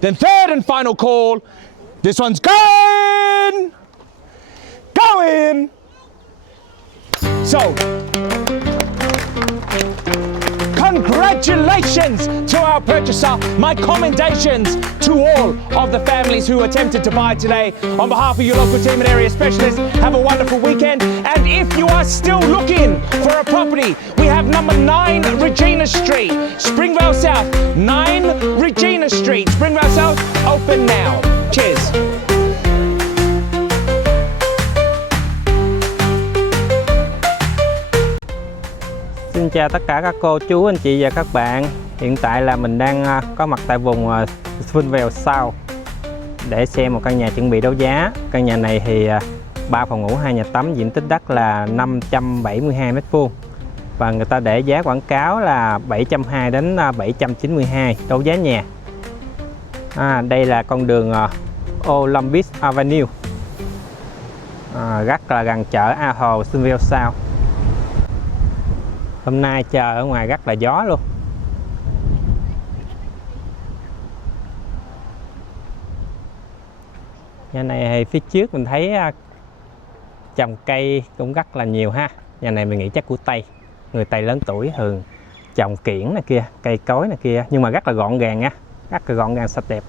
Then third and final call. This one's going! Going! So, congratulations to our purchaser. My commendations to all of the families who attempted to buy today. On behalf of your local team and area specialists, have a wonderful weekend. And if you are still looking for a property, we have number 9 Regina Street, Springvale South, 9 Regina Street, Springvale South, open now. Cheers. Xin chào tất cả các cô, chú, anh chị và các bạn. Hiện tại là mình đang có mặt tại vùng Springvale South để xem một căn nhà chuẩn bị đấu giá. Căn nhà này thì 3 phòng ngủ 2 nhà tắm, diện tích đất là 572 m². Và người ta để giá quảng cáo là 720 đến 792 đấu giá nhà. Đây là con đường Olympic Avenue, rất là gần chợ A Hồ Springvale South. Hôm nay trời ở ngoài rất là gió luôn. Nhà này thì phía trước mình thấy trồng cây cũng rất là nhiều ha. Nhà này mình nghĩ chắc của Tây. Người Tây lớn tuổi thường trồng kiển này kia, cây cối này kia, nhưng mà rất là gọn gàng nha, rất là gọn gàng sạch đẹp.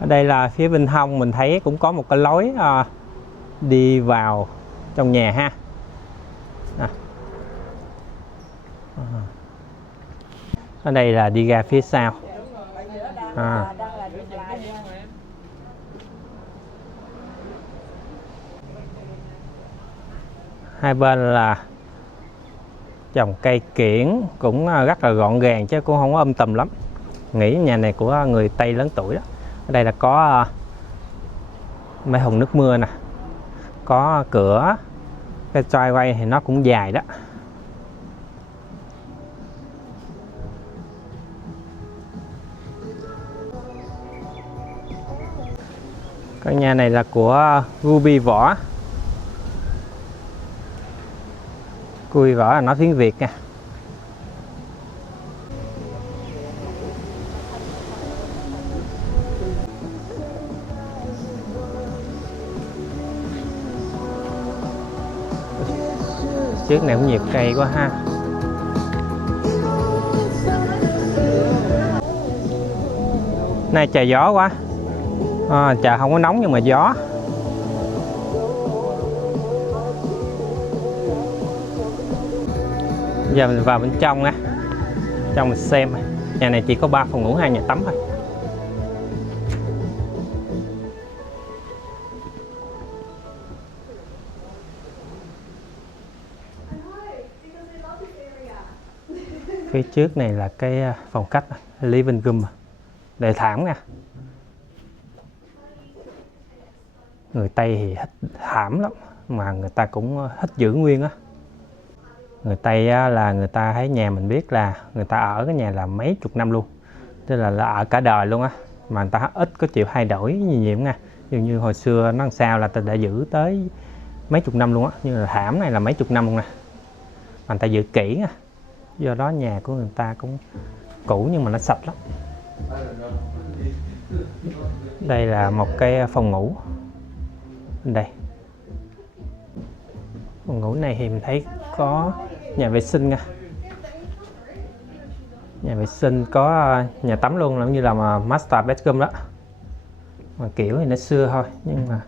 Ở đây là phía bên hông mình thấy cũng có một cái lối đi vào trong nhà ha. Ở đây là đi ra phía sau. Hai bên là trồng cây kiển cũng rất là gọn gàng chứ cũng không có tùm lắm. Nghĩ nhà này của người Tây lớn tuổi đó. Ở đây là có mấy thùng nước mưa nè, có cửa, cái driveway thì nó cũng dài đó. Căn nhà này là của Ruby Võ. Ruby Võ là nói tiếng Việt nha. Trước này cũng nhiều cây quá ha. Nay trời gió quá. Trời không có nóng nhưng mà gió. Giờ mình vào bên trong nha. Trong mình xem. Nhà này chỉ có 3 phòng ngủ 2 nhà tắm thôi. Phía trước này là cái phòng khách living room, để thảm nha. Người Tây thì thích thảm lắm, mà người ta cũng thích giữ nguyên á. Người Tây là người ta thấy nhà mình biết là người ta ở cái nhà là mấy chục năm luôn, tức là ở cả đời luôn á, mà người ta ít có chịu thay đổi nhiều nha. Như hồi xưa nó làm sao là ta đã giữ tới mấy chục năm luôn á, như là thảm này là mấy chục năm luôn nè, mà người ta giữ kỹ nha. Do đó nhà của người ta cũng cũ nhưng mà nó sạch lắm. Đây là một cái phòng ngủ. Đây, phòng ngủ này thì mình thấy có nhà vệ sinh nha. Nhà vệ sinh có nhà tắm luôn, giống như là master bedroom đó. Mà kiểu thì nó xưa thôi nhưng mà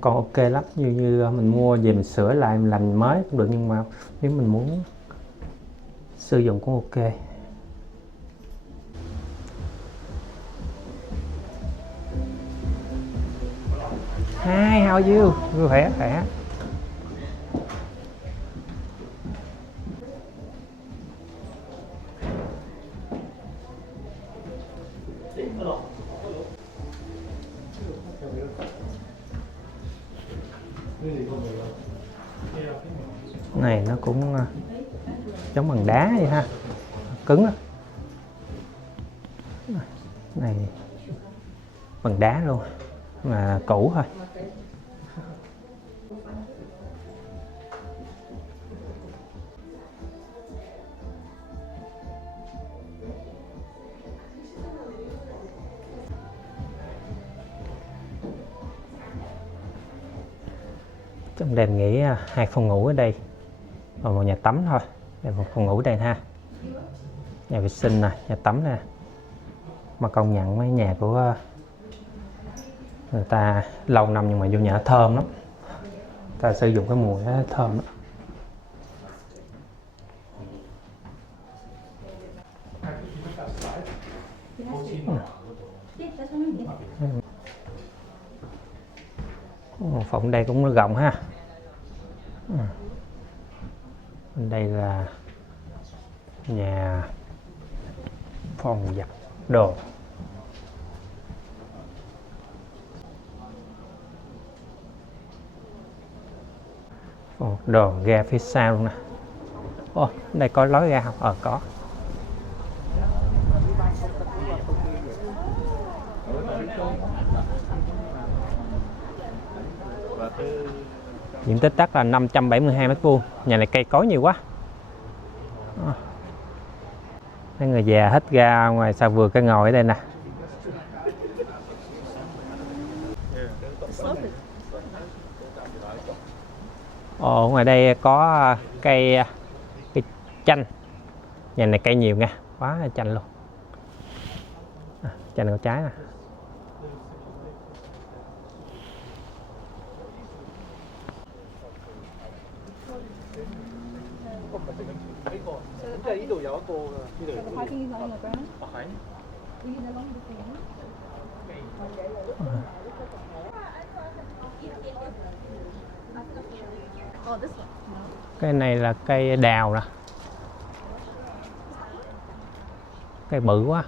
còn ok lắm. Như mình mua về mình sửa lại, mình làm mới cũng được, nhưng mà nếu mình muốn sử dụng cũng ok. Hi, how are you? Vui khỏe, khỏe. Này nó cũng giống bằng đá vậy ha, cứng lắm. Này bằng đá luôn mà cũ thôi. Trong đây nghĩ 2 phòng ngủ ở đây và một nhà tắm thôi. Đây một phòng ngủ đây ha. Nhà vệ sinh nè, nhà tắm nè. Mà công nhận mấy nhà của người ta lâu năm nhưng mà vô nhà thơm lắm. Ta sử dụng cái mùi đó thơm lắm. Phòng đây cũng rộng ha. Bên đây là nhà phòng giặt đồ. Phòng đồ ga phía sau luôn nè. Ồ, đây có lối ra không? Có. Diện tích đất là 572 m². Nhà này cây cối nhiều quá. Mấy người già hết ra ngoài sau vườn cái ngồi ở đây nè. Ồ, ngoài đây có cây chanh. Nhà này cây nhiều nha, quá là chanh luôn. Chanh có trái nè. Cây này là cây đào nè. Cây bự quá.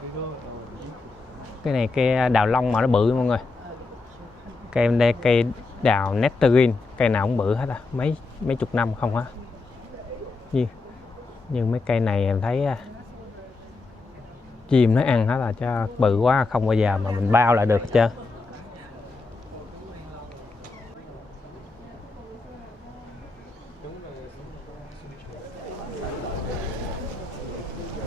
Cái này cây đào long mà nó bự mọi người. Cây bên đây cây đào nectarine, cây nào cũng bự hết à, mấy chục năm không hả? Nhưng mấy cây này em thấy chim nó ăn hết là cho bự quá, không bao giờ mà mình bao lại được hết trơn.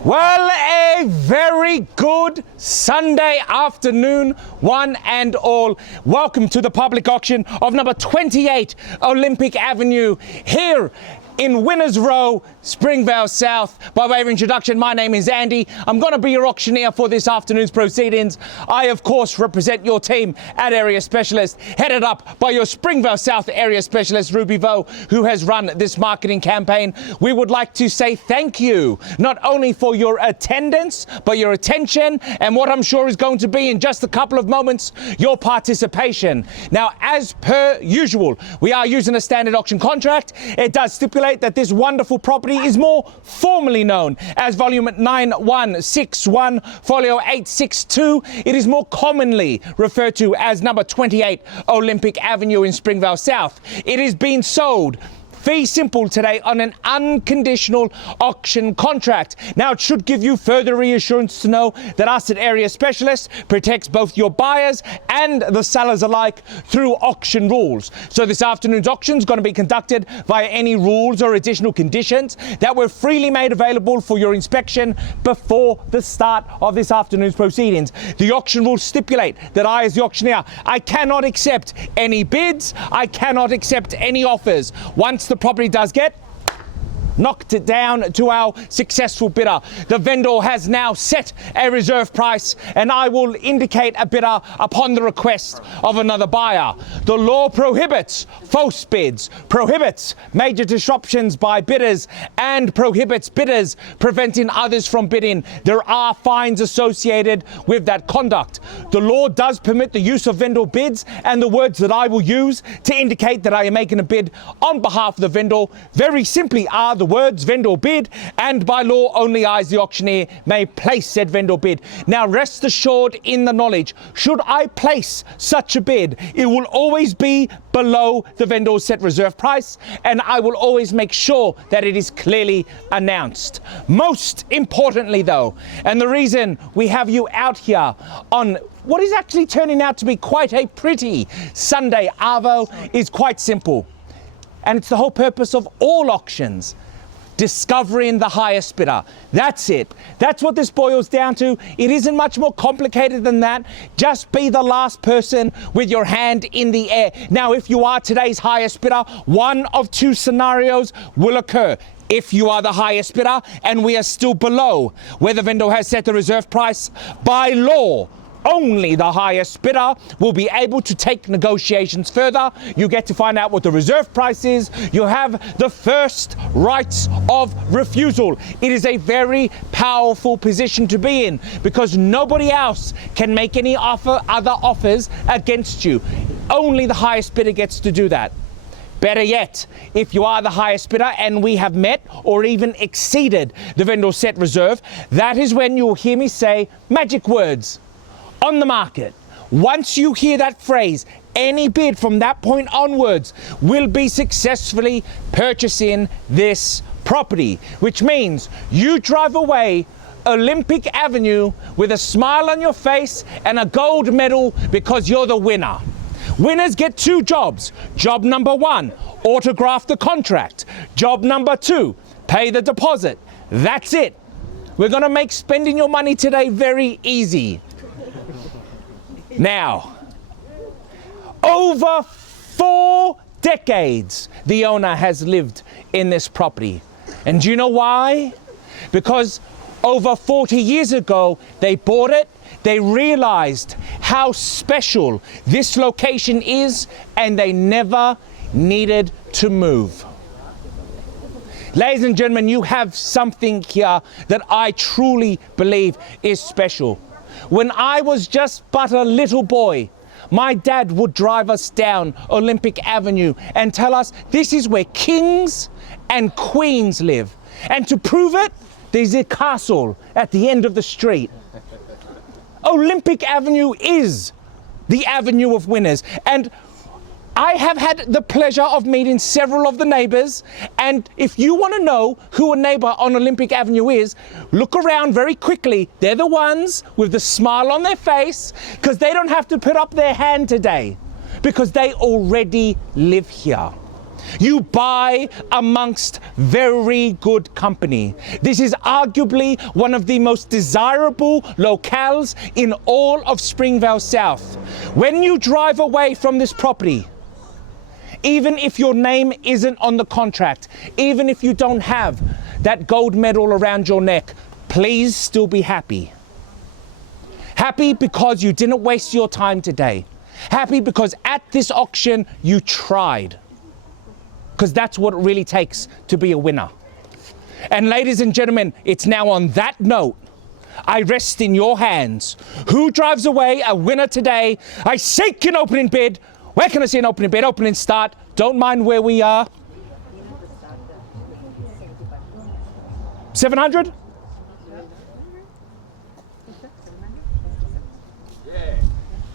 Well, a very good Sunday afternoon, one and all. Welcome to the public auction of number 28 Olympic Avenue here in Winners Row, Springvale South. By way of introduction, my name is Andy. I'm going to be your auctioneer for this afternoon's proceedings. I, of course, represent your team at Area Specialist, headed up by your Springvale South Area Specialist, Ruby Vo, who has run this marketing campaign. We would like to say thank you, not only for your attendance, but your attention, and what I'm sure is going to be in just a couple of moments, your participation. Now, as per usual, we are using a standard auction contract. It does stipulate that this wonderful property is more formally known as volume 9161 folio 862. It is more commonly referred to as number 28 Olympic Avenue in Springvale South. It is being sold fee simple today on an unconditional auction contract. Now, it should give you further reassurance to know that us at Area Specialist protects both your buyers and the sellers alike through auction rules. So this afternoon's auction is going to be conducted via any rules or additional conditions that were freely made available for your inspection before the start of this afternoon's proceedings. The auction rules stipulate that I, as the auctioneer, I cannot accept any bids, I cannot accept any offers. Once the property does get knocked it down to our successful bidder, the vendor has now set a reserve price, and I will indicate a bidder upon the request of another buyer. The law prohibits false bids, prohibits major disruptions by bidders, and prohibits bidders preventing others from bidding. There are fines associated with that conduct. The law does permit the use of vendor bids, and the words that I will use to indicate that I am making a bid on behalf of the vendor very simply are the words vendor bid, and by law only I as the auctioneer may place said vendor bid. Now rest assured in the knowledge, should I place such a bid, it will always be below the vendor's set reserve price, and I will always make sure that it is clearly announced. Most importantly though, and the reason we have you out here on what is actually turning out to be quite a pretty Sunday Arvo is quite simple. And it's the whole purpose of all auctions. discovering the highest bidder. That's it. That's what this boils down to. It isn't much more complicated than that. Just be the last person with your hand in the air. Now, if you are today's highest bidder, one of two scenarios will occur. If you are the highest bidder and we are still below where the vendor has set the reserve price, by law, only the highest bidder will be able to take negotiations further. You get to find out what the reserve price is. You have the first rights of refusal. It is a very powerful position to be in because nobody else can make any other offers against you. Only the highest bidder gets to do that. Better yet, if you are the highest bidder and we have met or even exceeded the vendor set reserve, that is when you'll hear me say magic words. On the market, once you hear that phrase, any bid from that point onwards will be successfully purchasing this property, which means you drive away Olympic Avenue with a smile on your face and a gold medal because you're the winner. Winners get two jobs. Job number one, autograph the contract. Job number two, pay the deposit. That's it. We're going to make spending your money today very easy. Now, over 4 decades, the owner has lived in this property. And do you know why? Because over 40 years ago, they bought it. They realized how special this location is, and they never needed to move. Ladies and gentlemen, you have something here that I truly believe is special. When I was just but a little boy, my dad would drive us down Olympic Avenue and tell us this is where kings and queens live. And to prove it, there's a castle at the end of the street. Olympic Avenue is the avenue of winners. And I have had the pleasure of meeting several of the neighbors, and if you want to know who a neighbor on Olympic Avenue is, look around very quickly. They're the ones with the smile on their face because they don't have to put up their hand today because they already live here. You buy amongst very good company. This is arguably one of the most desirable locales in all of Springvale South. When you drive away from this property, even if your name isn't on the contract, even if you don't have that gold medal around your neck, please still be happy. Happy because you didn't waste your time today. Happy because at this auction you tried. Because that's what it really takes to be a winner. And ladies and gentlemen, it's now on that note, I rest in your hands. Who drives away a winner today? I seek an opening bid. Where can I see an opening bid? Opening start. Don't mind where we are. 700?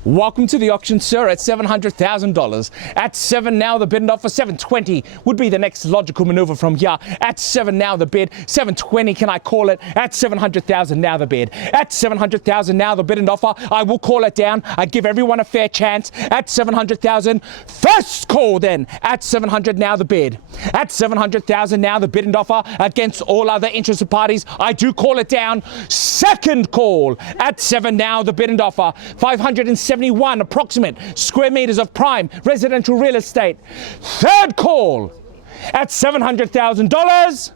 Welcome to the auction, sir, at $700,000. At 7 now, the bid and offer. 720 would be the next logical maneuver from here. At 7 now, the bid. 720, can I call it? At 700,000 now, the bid. At 700,000 now, the bid and offer. I will call it down. I give everyone a fair chance. At 700,000, first call then. At 700 now, the bid. At 700,000 now, the bid and offer against all other interested parties. I do call it down. Second call. At 7 now, the bid and offer. 571 approximate square meters of prime residential real estate. Third call at $700,000.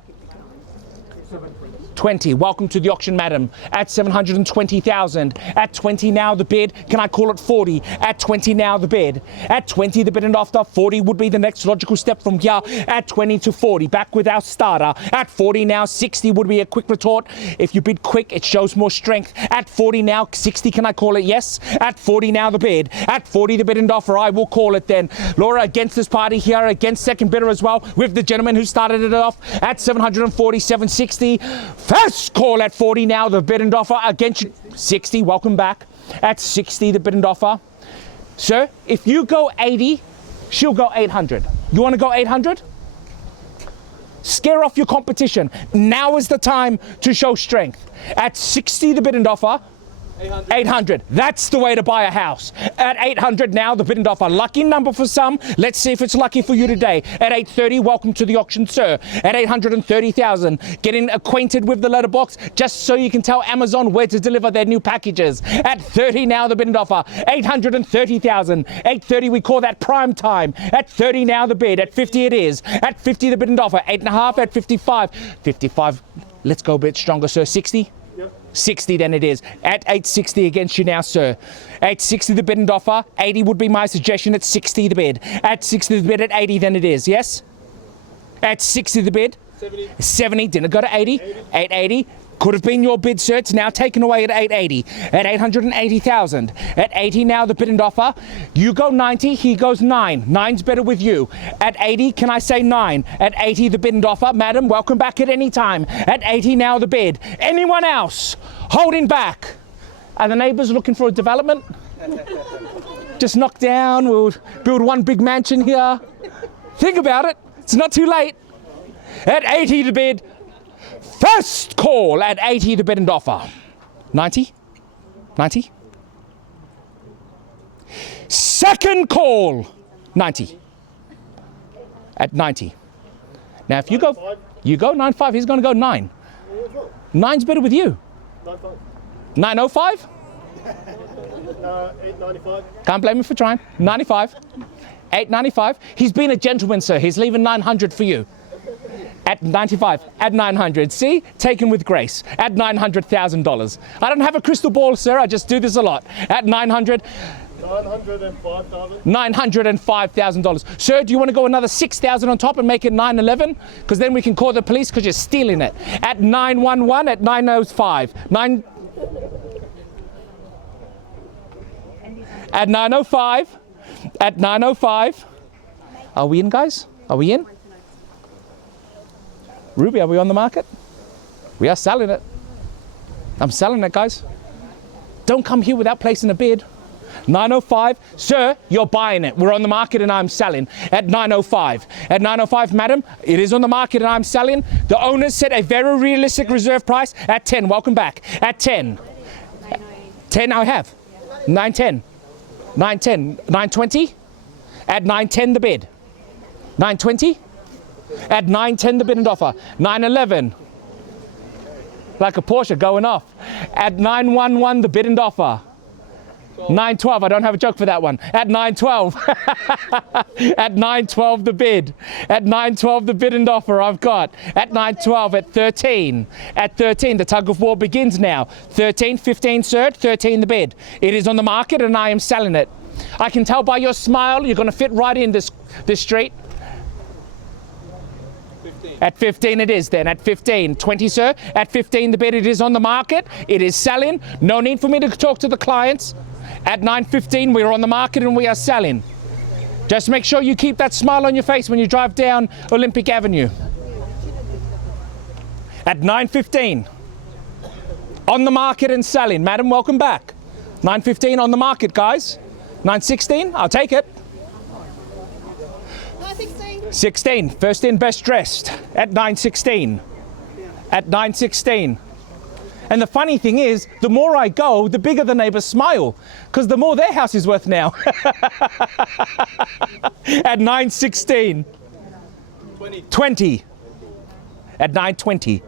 20. Welcome to the auction, madam. At 720,000. At 20 now, the bid. Can I call it 40? At 20 now, the bid. At 20, the bid and offer. 40 would be the next logical step from here. At 20 to 40, back with our starter. At 40 now, 60 would be a quick retort. If you bid quick, it shows more strength. At 40 now, 60, can I call it? Yes. At 40 now, the bid. At 40, the bid and offer. I will call it then. Laura against this party here, against second bidder as well, with the gentleman who started it off at 740, 760. First call at 40 now, the bid and offer against 60. Welcome back. At 60, the bid and offer. Sir, if you go 80, she'll go 800. You want to go 800? Scare off your competition. Now is the time to show strength. At 60, the bid and offer. 800. That's the way to buy a house. At 800 now, the bid and offer. Lucky number for some. Let's see if it's lucky for you today. At 830, welcome to the auction, sir. At 830,000, getting acquainted with the letterbox just so you can tell Amazon where to deliver their new packages. At 30 now, the bid and offer. 830,000. 830, we call that prime time. At 30 now, the bid. At 50 it is. At 50, the bid and offer. 8.5 at 55. 55, let's go a bit stronger, sir. 60? 60 then it is. At 860 against you now, sir. 860 the bid and offer. 80 would be my suggestion. At 60 the bid. At 60 the bid. At 80 then it is. Yes? At 60 the bid. 70. 70. Didn't go to 80. 880. Could have been your bid, sir. It's now taken away at 880. At 880,000. At 80 now the bid and offer. You go 90, he goes 9. 9's better with you. At 80, can I say 9? At 80 the bid and offer. Madam, welcome back at any time. At 80 now the bid. Anyone else holding back? Are the neighbours looking for a development? Just knock down, we'll build one big mansion here. Think about it. It's not too late. At 80 the bid. First call at 80 the bid and offer. 90? 90? Second call, 90. At 90. Now if you go 9.5, he's going to go 9. 9's better with you. 9.05? 8.95. Can't blame him for trying. 95. 8.95. He's been a gentleman, sir. He's leaving 900 for you. At 95, at 900, see? Taken with grace, at $900,000. I don't have a crystal ball, sir, I just do this a lot. At 900, $905,000. $905,000. Sir, do you want to go another 6,000 on top and make it 911? Because then we can call the police because you're stealing it. At 911, at 905. At 905, at 905. Are we in, guys? Are we in? Ruby, are we on the market? We are selling it. I'm selling it, guys. Don't come here without placing a bid. 905, sir, you're buying it. We're on the market and I'm selling at 905. At 905, madam, it is on the market and I'm selling. The owners set a very realistic reserve price at 10. Welcome back. At 10. 10 I have. 910. 910. 920. At 910 the bid. 920. At 910 the bid and offer. 911. Like a Porsche going off. At 911 the bid and offer. 912, I don't have a joke for that one. At 912. At 912 the bid. At 912 the bid and offer I've got. At 912 at 13. At 13 the tug of war begins now. 13, 15 sir, 13 the bid. It is on the market and I am selling it. I can tell by your smile you're going to fit right in this street. 15. At 15 it is then. At 15. 20 sir. At 15 the bid. It is on the market. It is selling. No need for me to talk to the clients. At 9:15 we are on the market and we are selling. Just make sure you keep that smile on your face when you drive down Olympic Avenue. At 9:15 on the market and selling. Madam, welcome back. 9:15 on the market, guys. 9:16, I'll take it. 16, first in, best dressed. At 9:16. At 9:16. And the funny thing is, the more I go, the bigger the neighbors smile, because the more their house is worth now. At 9:16. 20. At 9:20.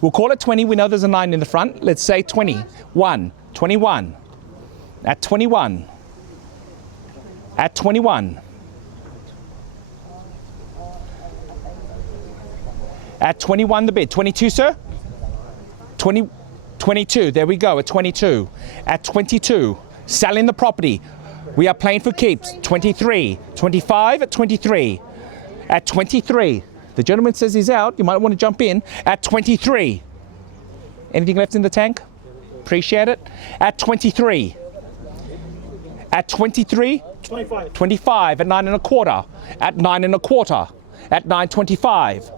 We'll call it 20. We know there's a 9 in the front. Let's say 21. 21. At 21. At 21. At 21 the bid. 22, sir? 22, there we go, at 22. At 22, selling the property. We are playing for keeps. 23, 25 at 23. At 23, the gentleman says he's out. You might want to jump in. At 23. Anything left in the tank? Appreciate it. At 23. At 23. 25. 25 at 9.25. At 9.25. At 9:25.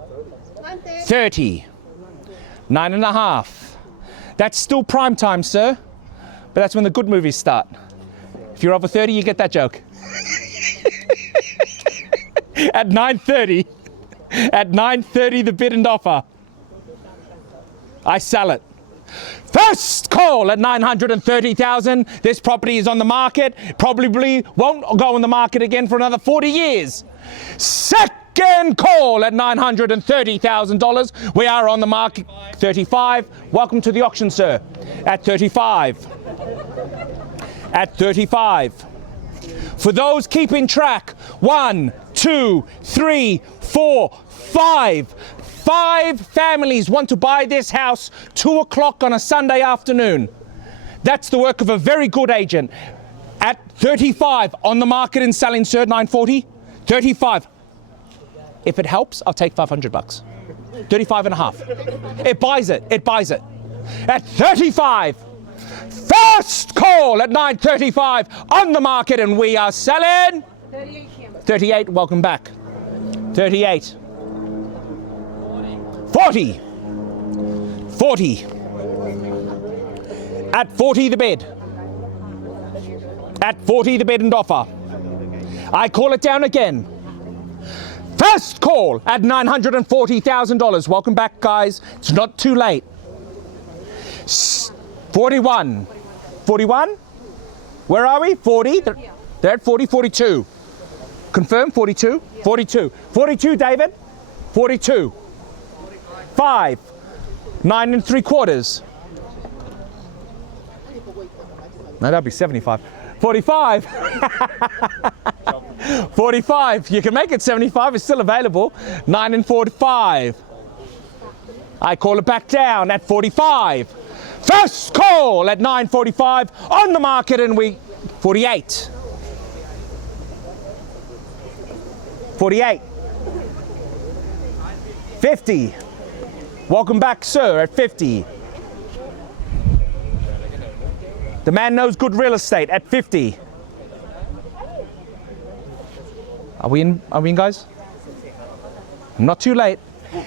30. 9.5. That's still prime time, sir. But that's when the good movies start. If you're over 30, you get that joke. At 9:30. At 9:30, the bid and offer. I sell it. First call at 930,000. This property is on the market. Probably won't go on the market again for another 40 years. Second call at $930,000. We are on the market. 35. Welcome to the auction, sir. At 35. At 35. For those keeping track, 1, 2, 3, 4, 5. 5 families want to buy this house 2 o'clock on a Sunday afternoon. That's the work of a very good agent. At 35 on the market and selling, sir, 940. 35. If it helps, I'll take $500. 35 and a half. It buys it. It buys it. At 35. First call at 935 on the market, and we are selling 38, Cameron. 38. Welcome back. 38. 40. 40. At 40 the bid. At 40 the bid and offer. I call it down again. First call at $940,000. Welcome back, guys. It's not too late. 41. 41? Where are we? 40? They're at 40, 42. Confirm, 42? 42. 42, David? 42. 5. 9 3/4. No, that'd be 75. 45. 45. You can make it 75. It's still available. 9 45. I call it back down at 45. First call at 9:45 on the market, and we 48. 48. 50. Welcome back, sir, at 50. The man knows good real estate at 50. Are we in, guys? Not too late.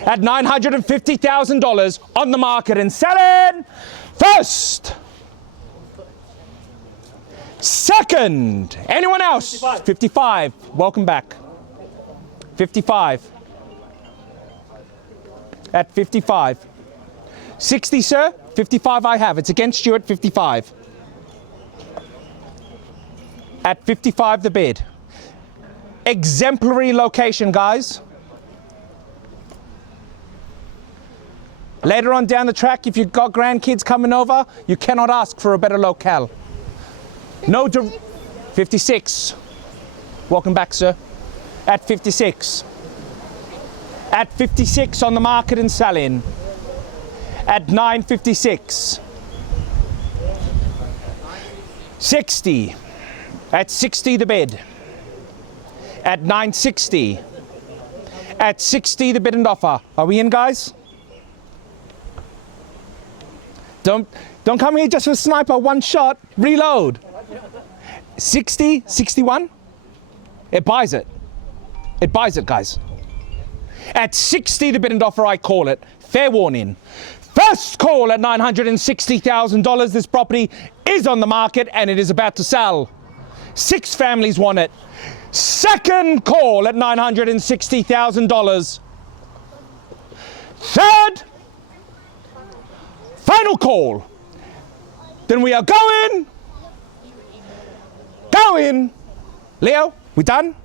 At $950,000 on the market and selling. First. Second. Anyone else? 55. Welcome back. 55. At 55. 60, sir? 55 I have. It's against you at 55. At 55 the bid. Exemplary location, guys. Later on down the track, if you've got grandkids coming over, you cannot ask for a better locale. No, 56. Welcome back, sir. At 56. At 56 on the market and selling. At 956. 60. At 60 the bid. At 960. At 60 the bid and offer. Are we in, guys? Don't come here just for a sniper, one shot, reload. 60, 61. It buys it. It buys it, guys. At 60 the bid and offer, I call it. Fair warning. First call at $960,000. This property is on the market and it is about to sell. 6 families want it. Second call at $960,000. Third, final call. Then we are going. Leo, we done?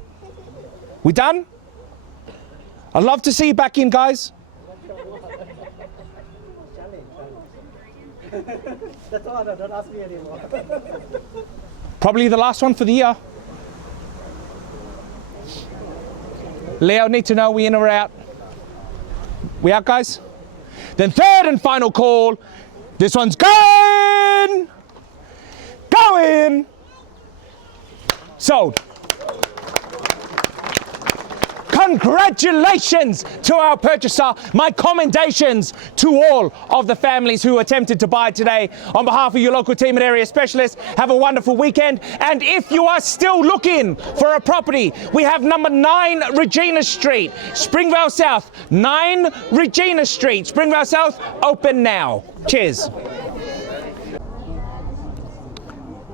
We done? I'd love to see you back in, guys. That's all. Don't ask me anymore. Probably the last one for the year. Leo, need to know we in or out. We out, guys? Then third and final call. This one's going. Sold. Congratulations to our purchaser. My commendations to all of the families who attempted to buy today. On behalf of your local team and area specialists, have a wonderful weekend. And if you are still looking for a property, we have number 9 Regina Street, Springvale South. 9 Regina Street, Springvale South, open now. Cheers.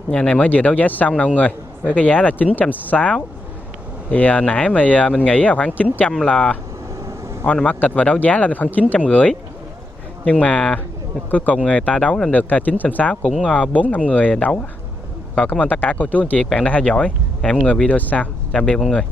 Nhà này mới vừa đấu giá xong nè mọi người, với cái giá là 960. Thì nãy mình nghĩ là khoảng 900 là on the market và đấu giá lên khoảng 950. Nhưng mà Cuối cùng người ta đấu lên được 960, cũng 4-5 người đấu. Rồi cảm ơn tất cả cô chú anh chị các bạn đã theo dõi. Hẹn mọi người video sau. Chào biệt mọi người.